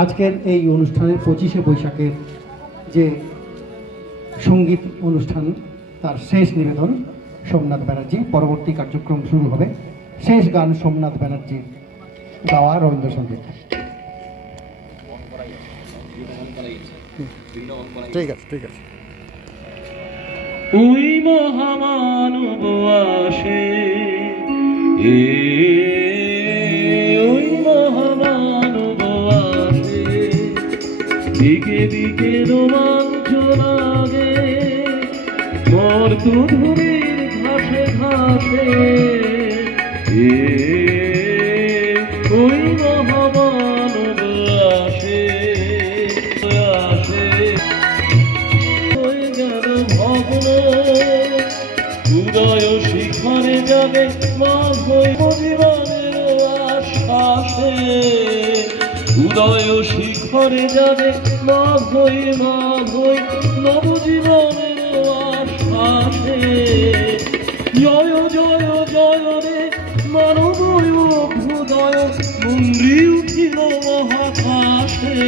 আজকের এই অনুষ্ঠানের 25শে বৈশাখের যে সঙ্গীত অনুষ্ঠান তার শেষ নিবেদন সোমনাথ ব্যানার্জি। পরবর্তী কার্যক্রম শুরু হবে। শেষ গান সোমনাথ ব্যানার্জির গাওয়া রবীন্দ্রসঙ্গীত। ঠিক আছে ঠিক আছে। ওই মহামানব আসে, ওই মহামানব আসে, দিকে দিকে রোমাঞ্চ লাগে মর্তুভূমির ঘাসে ঘাসে। ওই মহামানব আসে আসে, হয়ে গেল ভগ্ন উদয় শিখরে যাবে মাঘ জীবনের আশ্বাসে। উদয় শিখরে যাবে মাঘ নবজীবনের আশ্বাসে। জয় জয় জয় রে মানবয় অভ্যুদয় মন্ত্রী উঠিল মহাকাশে।